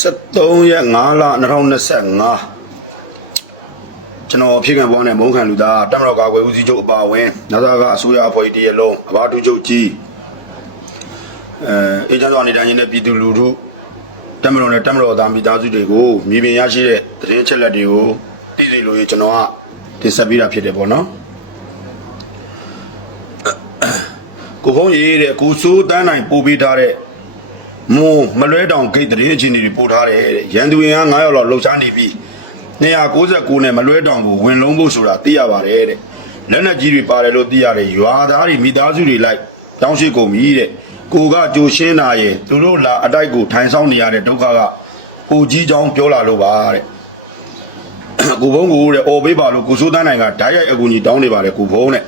73ရက်5လ2025ကျွန်တော်အဖြစ်ခံပေါ်နဲ့မုန်းခံလူသားတမတော်ကာကွယ်ဦးစီးချုပ်အပါအဝင်နာသာကအစိုးရအဖွဲ့တည်းရဲ့လုံးအဘာတူချုပ်ကြီးအဲအေဂျင့်တော်နေတိုင်းနဲ့ပြည်သူလူထုတမတော်နဲ့တမတော်သားမိသားစုတွေကိုမြေပြင်ရရှိတဲ့သတင်းချက်လက်တွေကိုသိသိလို့ရကျွန်တော်ကတင်ဆက်ပေးတာဖြစ်တယ်ပေါ့နော်ကိုဖုံးရေးတဲ့ကိုစိုးတန်းနိုင်ပို့ပေးထားတဲ့ မွန်မလွဲတောင်ဂိတ်တရင်ချင်းတွေပို့ထားတယ်တဲ့ရန်သူရင်က9ရောက်လောက်လှုပ်ရှားနေပြီး299နဲ့မလွဲတောင်ကိုဝင်လုံးဖို့ဆိုတာသိရပါတယ်တဲ့လက်နက်ကြီးတွေပါတယ်လို့သိရတယ်ရွာသားတွေမိသားစုတွေလိုက်တောင်းရှိကုန်ပြီတဲ့ကိုကကြိုရှင်းတာရဲ့သူတို့လာအတိုက်ကိုထိုင်ဆောင်နေရတဲ့ဒုက္ခကပူကြီးချောင်းပြောလာလို့ပါတဲ့ကိုဘုံကိုတဲ့အော်ပေးပါလို့ကိုစိုးတန်းနိုင်ကဓာတ်ရိုက်အကူကြီးတောင်းနေပါတယ်ကိုဘုံတဲ့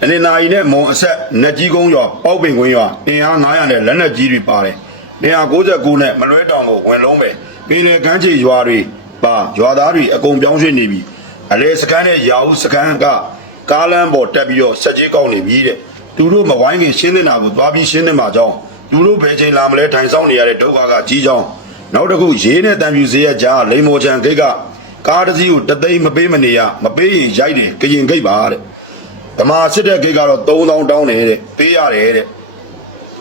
တနေ့နာရီနဲ့မုံအဆက်နက်ကြီးကုန်းရွာပေါက်ပင်ကွင်းရွာအင်အား900နဲ့လက်နက်ကြီးတွေပါတယ် 199နဲ့မလွဲတောင်ကိုဝင်လုံးပဲပြည်လေကမ်းခြေရွာတွေပါရွာသားတွေအကုန်ပြောင်းရွှေ့နေပြီအလေစကန်နဲ့ရာဟုစကန်ကကားလမ်းပေါ်တက်ပြီးတော့ဆက်ကြီးကောက်နေပြီတဲ့သူတို့မဝိုင်းခင်ရှင်းနေတာကိုသွားပြီးရှင်းနေမှာကြောင်းသူတို့ဘယ်ချိန်လာမလဲထိုင်ဆောင်နေရတဲ့ဒုက္ခကကြီးကြောင်းနောက်တစ်ခုရေးနဲ့တံပြူစရဲ့ကြားလိန်မော်ချန်ဂိတ်ကကားတစ်စီးကိုတသိန်းမပေးမနေရမပေးရင်ရိုက်တယ်ကရင်ဂိတ်ပါတဲ့ဓမ္မစစ်တဲ့ဂိတ်ကတော့3000တောင်းတယ်တဲ့ပေးရတယ်တဲ့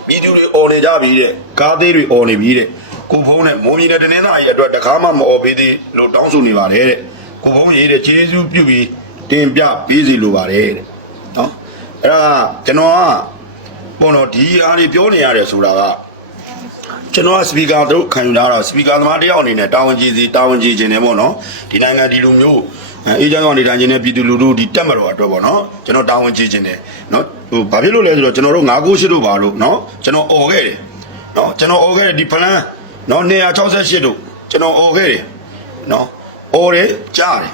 ပြည်သူတွေអော်နေကြပြီတဲ့ကားသေးတွေអော်နေပြီတဲ့ကိုဖုံးနဲ့မုံမြင်တဲ့တင်းသားရဲ့အတွက်တကားမှမអော်ပေးသေးလို့တောင်းဆိုနေပါတယ်တဲ့ကိုဖုံးရေးတဲ့ကျေးဇူးပြုပြီးတင်ပြပေးစီလိုပါတယ်တဲ့နော်အဲ့ဒါကျွန်တော်ကပေါ့နော်ဒီအားတွေပြောနေရတယ်ဆိုတာကကျွန်တော်ကစပီကာတို့ခံယူလာတော့စပီကာသမားတယောက်အနေနဲ့တာဝန်ကြီးစီတာဝန်ကြီးခြင်းနဲ့ပေါ့နော်ဒီနိုင်ငံဒီလူမျိုး အေဂျင့်ကောင်နေတိုင်းချင်းနဲ့ပြည်သူလူထုဒီတက်မတော်အတွက်ပေါ့နော်ကျွန်တော်တာဝန်ကြီးခြင်းနဲ့နော်ဟိုဘာဖြစ်လို့လဲဆိုတော့ကျွန်တော်တို့998တို့ပါလို့နော်ကျွန်တော်អော်ခဲ့တယ်နော်ကျွန်တော်អော်ခဲ့တယ်ဒီပလန်နော်268တို့ကျွန်တော်អော်ခဲ့တယ်နော်អော်တယ်ကြားတယ်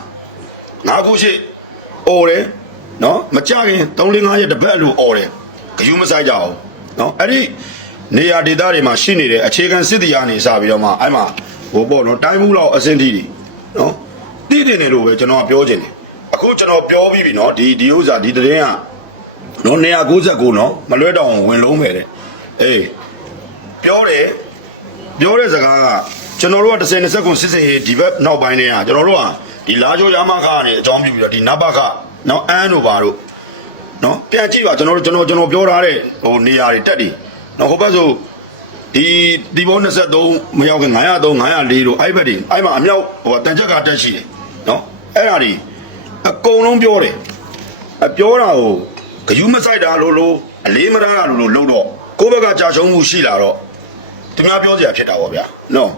998អော်တယ်နော်မကြခင်345ရက်တစ်ပတ်လို့អော်တယ်ဂယူးမဆိုင်ကြအောင်နော်အဲ့ဒီနေရာဒေသတွေမှာရှိနေတဲ့အခြေခံစစ်တရားနေစပြီးတော့မှအဲ့မှာဟိုပေါ့နော်တိုင်းမှုလောက်အဆင့်ထိတွေနော် တည်တယ်နေလို့ပဲကျွန်တော်ကပြောချင်တယ်အခုကျွန်တော်ပြောပြီးပြီနော်ဒီဒီဥစ္စာဒီတရင်ကနော်199နော်မလွဲတောင်ဝင်လုံးပဲတဲ့အေးပြောတယ်ပြောတဲ့စကားကကျွန်တော်တို့က30 20ခုစစ်စစ်ရေးဒီဘက်နောက်ပိုင်းနေကကျွန်တော်တို့ကဒီလာချိုရမခကနေအကြောင်းပြုပြီးတော့ဒီနဘခနော်အန်းတို့ပါတို့နော်ပြန်ကြည့်ပါကျွန်တော်တို့ကျွန်တော်ကျွန်တော်ပြောထားတဲ့ဟိုနေရာတွေတက်တယ်နော်ဟိုဘက်ဆိုဒီဒီဘော23မရောက်ခင်903 904တို့အဲ့ဘက်တွေအဲ့မှာအမြောက်ဟိုတန်ချက်ကတက်ရှိတယ် နော်အဲ့ဒါတွေအကုန်လုံးပြောတယ်အပြောတာကိုဂယုမဆိုင်တာလို့လို့အလေးမထားတာလို့လို့လို့တော့ကိုယ့်ဘက်ကကြာရှုံးမှုရှိလာတော့သူများပြောစရာဖြစ်တာပေါ့ဗျာနော်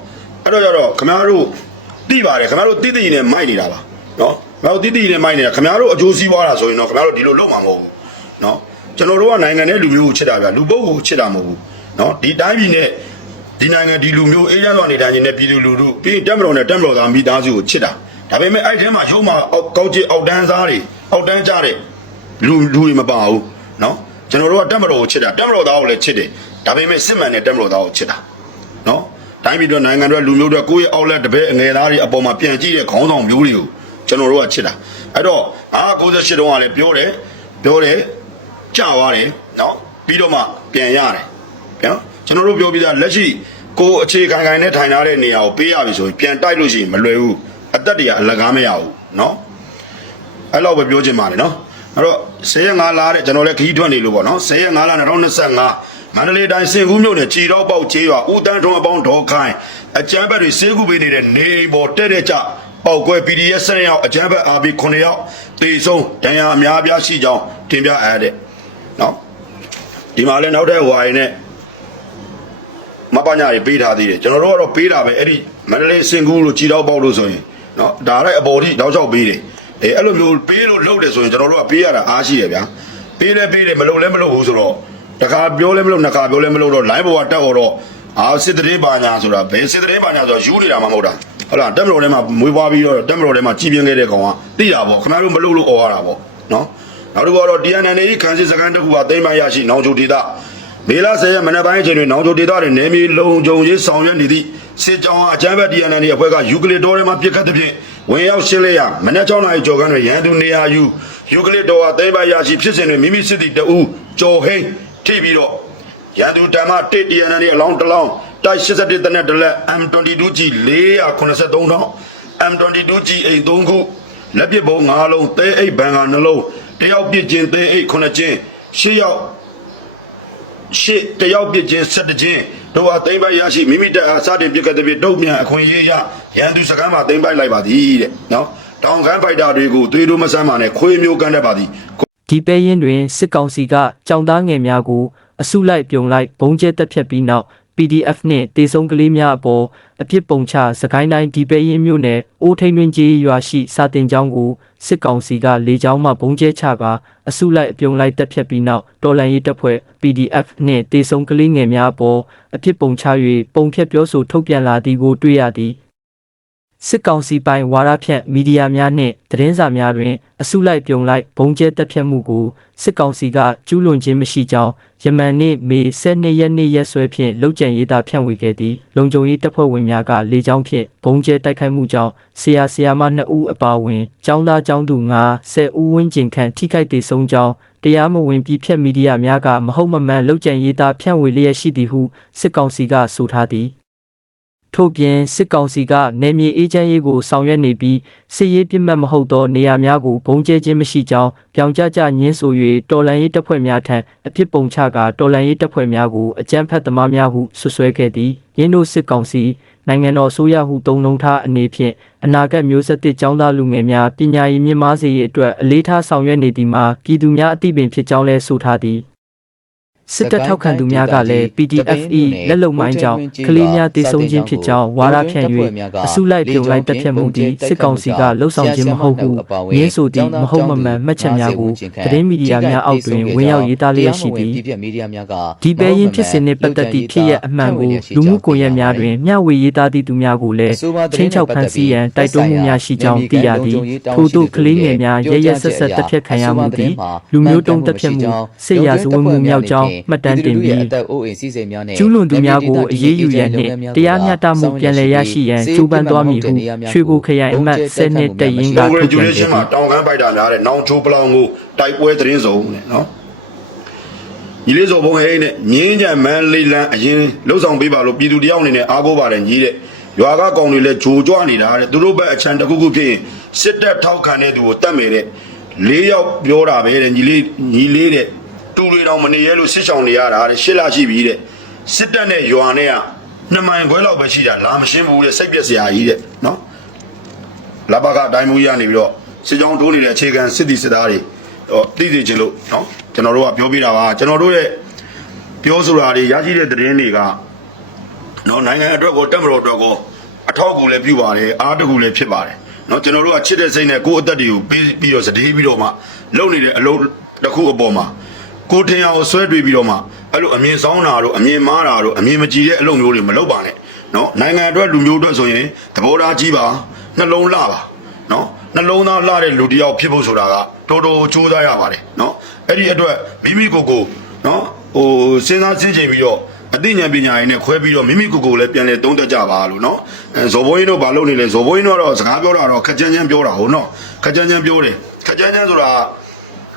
အဲ့တော့ကြတော့ခမားတို့တိပါတယ်ခမားတို့တိတိနဲ့မိုက်နေတာပါနော်ခမားတို့တိတိနဲ့မိုက်နေတာခမားတို့အကျိုးစီးပွားတာဆိုရင်တော့ခမားတို့ဒီလိုလုပ်မှာမဟုတ်ဘူးနော်ကျွန်တော်တို့ကနိုင်ငံနဲ့လူမျိုးကိုချစ်တာဗျာလူပုဂ္ဂိုလ်ကိုချစ်တာမဟုတ်ဘူးနော်ဒီတိုင်းပြည်နဲ့ဒီနိုင်ငံဒီလူမျိုးအေးရသွားနေတိုင်းချင်းနဲ့ပြည်သူလူထုပြီးရင်တက်မတော်နဲ့တက်မတော်သားမိသားစုကိုချစ်တာ ဒါပေမဲ့အဲ့ထဲမှာရုံးမှာအောက်ကောက်ကျအောက်တန်းစားတွေအောက်တန်းကြတဲ့လူလူတွေမပါဘူးနော်ကျွန်တော်တို့ကတက်မတော်ကိုချစ်တာတက်မတော်သားကိုလည်းချစ်တယ်ဒါပေမဲ့စစ်မှန်တဲ့တက်မတော်သားကိုချစ်တာနော်တိုင်းပြည်တော့နိုင်ငံတော့လူမျိုးတော့ကိုယ့်ရဲ့အောက်လက်တပည့်အငယ်သားတွေအပေါ်မှာပြန်ကြည့်တဲ့ခေါင်းဆောင်မျိုးတွေကိုကျွန်တော်တို့ကချစ်တာအဲ့တော့အာ98တုန်းကလည်းပြောတယ်ပြောတယ်ကြာသွားတယ်နော်ပြီးတော့မှပြန်ရတယ်နော်ကျွန်တော်တို့ပြောပြီးသားလက်ရှိကိုယ်အခြေခံခံနဲ့ထိုင်ထားတဲ့နေရာကိုပေးရပြီဆိုရင်ပြန်တိုက်လို့ရှိရင်မလွယ်ဘူး အသက်တရအလကားမရဘူးနော်အဲ့လောက်ပဲပြောချင်ပါတယ်နော်အဲ့တော့10ရက်5လတဲ့ကျွန်တော်လည်းခီးထွက်နေလို့ပေါ့နော်10ရက်5လ2025မန္တလေးတိုင်းစင်ကူးမြို့နယ်ကြည်တော့ပေါက်ကျေးရွာဦးတန်းထွန်းအပေါင်းဒေါ်ခိုင်အကျန်းဘက်တွေစေးကူပေးနေတဲ့နေအိမ်ပေါ်တဲ့တဲ့ကြပေါက်ကွဲ PDF 7ရောက်အကျန်းဘက် RB 9ရောက်တေဆုံးဒဏ်ရာအများအပြားရှိကြောင်းတင်ပြအပ်တဲ့နော်ဒီမှာလည်းနောက်ထပ်ဟွာရင်နဲ့မပညာတွေပေးထားသေးတယ်ကျွန်တော်တို့ကတော့ပေးတာပဲအဲ့ဒီမန္တလေးစင်ကူးလို့ကြည်တော့ပေါက်လို့ဆိုရင် နော်ဒါလည်းအပေါ်ထိတောက်လျှောက်ပေးတယ်အဲအဲ့လိုမျိုးပေးလို့လုပ်တယ်ဆိုရင်ကျွန်တော်တို့ကပေးရတာအားရှိရဗျာပေးလဲပေးတယ်မလုပ်လဲမလုပ်ဘူးဆိုတော့တခါပြောလဲမလုပ်နှစ်ခါပြောလဲမလုပ်တော့ line ပေါ်ကတက်တော့အာစစ်တရေပါညာဆိုတာဘယ်စစ်တရေပါညာဆိုတာယူနေတာမှမဟုတ်တာဟုတ်လားတက်မတော်ထဲမှာမွေးပွားပြီးတော့တက်မတော်ထဲမှာကြည်ပြင်းခဲ့တဲ့ကောင်ကသိတာပေါ့ခင်ဗျားတို့မလုပ်လို့អော်ရတာပေါ့နော်နောက်တစ်ခုကတော့ DNN ကြီးခံစစ်စကန်တစ်ခုကသိမ်းမရရှိနောင်ချိုဒေသ မေလ10ရက်မနက်ပိုင်းအချိန်တွင်နောင်ချိုဒေသတွင်နေမီလုံခြုံရေးဆောင်ရွက်နေသည့်စစ်ကြောင်းအားအကြမ်းဖက် DNN ၏အဖွဲ့ကယူကလစ်တော်ထဲမှပြစ်ခတ်သဖြင့်ဝင်ရောက်ရှင်းလင်းရာမနက်6နာရီကျော်ခန့်တွင်ရန်သူနေရာယူယူကလစ်တော်အားသိမ်းပိုက်ရရှိဖြစ်စဉ်တွင်မိမိစစ်သည်တအူးကျော်ဟိန်းထိပြီးတော့ရန်သူတမ1 DNN ၏အလောင်းတစ်လောင်းတိုက်81တနက်တလက် M22G 483တောင်း M22G အိမ်3ခုလက်ပစ်ပုံ5လုံးသဲအိတ်ဘန်က2လုံးတယောက်ပြစ်ချင်းသဲအိတ်9ချင်း10ယောက် ရှစ်တယောက်ပြစ်ချင်းဆက်တချင်းတို့ဟာသိမ့်ပိုက်ရရှိမိမိတက်အားစတင်ပြစ်ကတဲ့ပြတုတ်မြန်အခွင့်အရေးရရန်သူစကမ်းမှာသိမ့်ပိုက်လိုက်ပါသည်တဲ့နော်တောင်ခမ်းဖိုက်တာတွေကိုသွေးတို့မဆမ်းပါနဲ့ခွေးမျိုးကန်းတတ်ပါသည်ဒီပဲရင်တွင်စစ်ကောင်စီကကြောင်သားငယ်များကိုအစုလိုက်ပြုံလိုက်ဘုံကျဲတက်ဖြတ်ပြီးနောက် PDF နှင့်တေဆုံးကလေးများအပေါ်အပြစ်ပုံချစကိုင်းတိုင်းဒီပဲရင်မြို့နယ်အိုးထိန်တွင်ကြီးရွာရှိစာတင်ကျောင်းကိုစစ်ကောင်စီကလေကြောင်းမှဘုံကျဲချကာအစုလိုက်အပြုံလိုက်တက်ဖြတ်ပြီးနောက်တော်လန်ရေးတပ်ဖွဲ့ PDF နှင့်တေဆုံးကလေးငယ်များအပေါ်အပြစ်ပုံချ၍ပုံဖြတ်ပြောဆိုထုတ်ပြန်လာသည်ကိုတွေ့ရသည် စစ်ကောင်စီပိုင်ဝါရဖြန့်မီဒီယာများနှင့်သတင်းစာများတွင် အစုလိုက်ပြုံလိုက်ဘုံကျဲတက်ဖြတ်မှုကိုစစ်ကောင်စီကကျူးလွန်ခြင်းမရှိကြောင်းယမန်နေ့မေ12ရက်နေ့ရက်စွဲဖြင့်လုံခြံရေးသားဖြန့်ဝေခဲ့သည်လုံခြုံရေးတပ်ဖွဲ့ဝင်များကလေကြောင်းဖြင့်ဘုံကျဲတိုက်ခိုက်မှုကြောင့်ဆရာဆရာမ2ဦးအပါအဝင်ចောင်းသားចောင်းသူ9 10ဦးဝန်းကျင်ခန့်ထိခိုက်ဒေဆုံးကြောင်းတရားမဝင်ပြည်ဖြတ်မီဒီယာများကမဟုတ်မမှန်လုံခြံရေးသားဖြန့်ဝေလျက်ရှိသည်ဟုစစ်ကောင်စီကဆိုထားသည် ထို့ပြင်စစ်ကောင်စီကနေမြေအေဂျင့်ရေးကိုဆောင်ရွက်နေပြီးစစ်ရေးပြစ်မှတ်မဟုတ်သောနေရာများကိုဘုံကျဲခြင်းမရှိကြောင်းပြောင်ကြကြညင်းဆို၍တော်လန်ရေးတပ်ဖွဲ့များထံအဖြစ်ပုံချကာတော်လန်ရေးတပ်ဖွဲ့များကိုအကြမ်းဖက်သမားများဟုဆွဆွဲခဲ့သည်ရင်းတို့စစ်ကောင်စီနိုင်ငံတော်အစိုးရဟုတုံ့လုံးထားအနေဖြင့်အနာဂတ်မျိုးဆက်သစ်ចောင်းသားလူငယ်များပညာရေးမြင့်မားစေရေးအတွက်အလေးထားဆောင်ရွက်နေသည်မှာပြည်သူများအသိပင်ဖြစ်ကြောင်းလဲဆိုထားသည် စစ်တပ်ထောက်ခံသူများကလည်း PDFE လက်လုံမိုင်းကြောင့်ကလေးများတည်ဆုံခြင်းဖြစ်ကြောင်းဝါဒဖြန့်၍အစုလိုက်ပြုံလိုက်တက်ဖြတ်မှုသည်စစ်ကောင်စီကလှုပ်ဆောင်ခြင်းမဟုတ်ဘူးငင်းဆိုသည့်မဟုတ်မမှန်မှတ်ချက်များကိုသတင်းမီဒီယာများအောက်တွင်ဝင်ရောက်ရေးသားလျက်ရှိသည်ဒီပြမီဒီယာများကဒီပဲရင်ဖြစ်စဉ်နှင့်ပတ်သက်သည့်ဖြစ်ရပ်အမှန်ကိုလူမှုကွန်ရက်များတွင်မျှဝေရေးသားသည့်သူများကိုလည်းချင်းချောက်ဖန်ဆီးရန်တိုက်တွန်းမှုများရှိကြောင်းသိရသည်ထို့သို့ကလေးငယ်များရရဆက်ဆက်တက်ဖြတ်ခံရမှုသည်လူမျိုးတုံးတက်ဖြတ်မှုစစ်ရာဇဝတ်မှုမြောက်ကြောင်းမှတ်တမ်းတင်ပြီးအသက်အိုးအိမ်စီးစိမ်များနဲ့ကျူးလွန်သူများကိုအရေးယူရန်နှင့်တရားမျှတမှုပြန်လည်ရရှိရန်ကြိုးပမ်းသွားမည်ဟုရွှေဘိုခရိုင်အမှတ်10နှစ်တရင်ကထုတ်ပြန်ခဲ့ congratulation မှာသည်တောင်ခမ်းဖိုက်တာများတဲ့နောင်ချိုးပလောင်ကိုတိုက်ပွဲသတင်းစုံတဲ့နော်ညီလေးစော်ဘုံဟဲ့နဲ့ငင်းကြံမန်းလေးလန်းအရင်လှုပ်ဆောင်ပေးပါလို့ပြည်သူတယောက်အနေနဲ့အားကိုးပါတယ်ညီတဲ့ရွာကကောင်တွေလည်းဂျိုကြွနေတာတဲ့သူတို့ဘက်အချမ်းတစ်ခုခုဖြစ်ရင်စစ်တပ်ထောက်ခံတဲ့သူကိုတတ်မယ်တဲ့လေးယောက်ပြောတာပဲတဲ့ညီလေးညီလေးတဲ့ တူတွေတောင်မနေရလို့စစ်ချောင်းနေရတာတဲ့ရှစ်လရှိပြီတဲ့စစ်တပ်နဲ့ရွာနဲ့ကနှစ်မိုင်ခွဲလောက်ပဲရှိတာလာမရှင်းဘူးတဲ့စိတ်ပြက်စရာကြီးတဲ့နော်လဘကအတိုင်းမူရနေပြီးတော့စစ်ကြောင်းတိုးနေတဲ့အခြေခံစစ်တီစစ်သားတွေဟောသိသိချင်းလို့နော်ကျွန်တော်တို့ကပြောပြတာပါကျွန်တော်တို့ရဲ့ပြောဆိုတာတွေရရှိတဲ့သတင်းတွေကနော်နိုင်ငံအတွက်ကိုတက်မတော်အတွက်ကိုအထောက်အကူလည်းပြုပါတယ်အားတကူလည်းဖြစ်ပါတယ်နော်ကျွန်တော်တို့ကချစ်တဲ့စိတ်နဲ့ကိုယ့်အသက်တွေကိုပြီးပြီးတော့စတေးပြီးတော့မှလုပ်နေတဲ့အလုပ်တစ်ခုအပေါ်မှာ ကိုတင်အောင်ဆွဲတွေးပြီးတော့မှအဲ့လိုအမြင်ဆောင်တာတို့အမြင်မားတာတို့အမြင်မကြည်တဲ့အလုပ်မျိုးတွေမလုပ်ပါနဲ့နော်နိုင်ငံအတွက်လူမျိုးအတွက်ဆိုရင်သဘောထားကြီးပါနှလုံးလှပါနော်နှလုံးသားလှတဲ့လူတယောက်ဖြစ်ဖို့ဆိုတာကတော်တော်ကြိုးစားရပါတယ်နော်အဲ့ဒီအတွက်မိမိကိုယ်ကိုနော်ဟိုစဉ်းစားစဉ်းကျင်ပြီးတော့အသိဉာဏ်ပညာရင်းနဲ့ခွဲပြီးတော့မိမိကိုယ်ကိုလည်းပြန်လဲသုံးသပ်ကြပါလို့နော်ဇော်ဘိုးရင်တို့ဘာလုပ်နေလဲဇော်ဘိုးရင်တို့ကတော့စကားပြောတာတော့ခက်ကြမ်းကြမ်းပြောတာဟုတ်နော်ခက်ကြမ်းကြမ်းပြောတယ်ခက်ကြမ်းကြမ်းဆိုတာ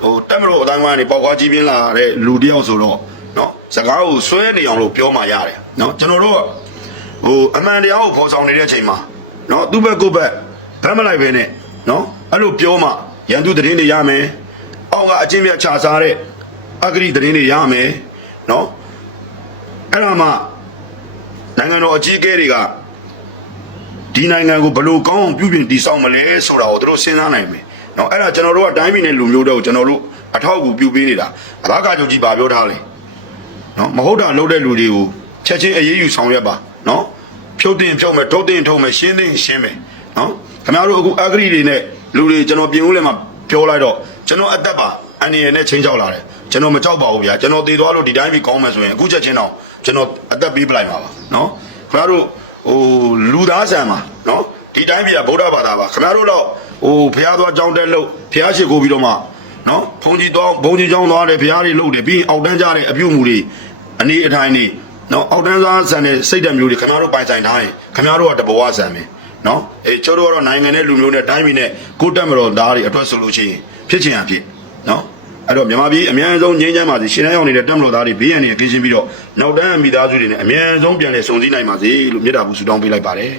ဟိုတက်မလို့အတိုင်းဝိုင်းနေပေါက်ကွာကြီးပြင်းလာတဲ့လူတယောက်ဆိုတော့နော်စကားကိုဆွဲနေအောင်လို့ပြောမှရတယ်နော်ကျွန်တော်တို့ဟိုအမှန်တရားကိုဖော်ဆောင်နေတဲ့အချိန်မှာနော်သူ့ဘက်ကိုယ့်ဘက်ဗမ်းမလိုက်ပဲနဲ့နော်အဲ့လိုပြောမှရန်သူသတင်းတွေရမယ်အောက်ကအချင်းမြတ်ခြာစားတဲ့အဂရိသတင်းတွေရမယ်နော်အဲ့ဒါမှနိုင်ငံတော်အကြီးအကဲတွေကဒီနိုင်ငံကိုဘယ်လိုကောင်းအောင်ပြုပြင်တည်ဆောက်မလဲဆိုတာကိုသူတို့စဉ်းစားနိုင်မယ် နော်အဲ့ဒါကျွန်တော်တို့ကတိုင်းပြည်နဲ့လူမျိုးတွေကိုကျွန်တော်တို့အထောက်အကူပြုပေးနေတာ။အဘကကြုတ်ကြီးဗာပြောထားလေ။နော်မဟုတ်တာလုပ်တဲ့လူတွေကိုချက်ချင်းအေးအေးယူဆောင်ရွက်ပါ။နော်ဖြုတ်တင်ဖြုတ်မယ်ထုတ်တင်ထုတ်မယ်ရှင်းတင်ရှင်းမယ်။နော်ခင်ဗျားတို့အခုအဂရိတွေနဲ့လူတွေကျွန်တော်ပြင်ဦးလည်းမှာပြောလိုက်တော့ကျွန်တော်အသက်ပါအန်ရယ်နဲ့ချင်းချောက်လာတယ်။ကျွန်တော်မကြောက်ပါဘူးဗျာ။ကျွန်တော်တည်သွားလို့ဒီတိုင်းပြည်ကောင်းမယ်ဆိုရင်အခုချက်ချင်းတော့ကျွန်တော်အသက်ပေးပလိုက်ပါပါ။နော်ခင်ဗျားတို့ဟိုလူသားဆန်မှာနော် ဒီတိုင်းပြည်ကဗုဒ္ဓဘာသာပါခင်ဗျားတို့တော့ဟိုဘုရားသွားကြောင်းတက်လို့ဘုရားရှိခိုးပြီးတော့မှနော်ဘုံကြီးသွားဘုံကြီးကြောင်းသွားတယ်ဘုရားတွေလုပ်တယ်ပြီးရင်အောက်တန်းကြတဲ့အပြုတ်မှုတွေအနေအထိုင်တွေနော်အောက်တန်းစားဆန်တဲ့စိတ်ဓာတ်မျိုးတွေခင်ဗျားတို့ပိုင်ဆိုင်ထားရင်ခင်ဗျားတို့ကတဘဝဆန်မယ်နော်အေးကျိုးတို့ကတော့နိုင်ငံနဲ့လူမျိုးနဲ့တိုင်းပြည်နဲ့ကိုယ်တက်မတော်သားတွေအတွက်ဆိုလို့ရှိရင်ဖြစ်ချင်ရဖြစ်နော်အဲ့တော့မြန်မာပြည်အများဆုံးငြိမ်းချမ်းပါစေရှင်နှန်းရောက်နေတဲ့တက်မတော်သားတွေဘေးရန်တွေကင်းရှင်းပြီးတော့နောက်တန်းမိသားစုတွေနဲ့အများဆုံးပြန်လည်စုံစည်းနိုင်ပါစေလို့မြတ်တာဘူးဆုတောင်းပေးလိုက်ပါတယ်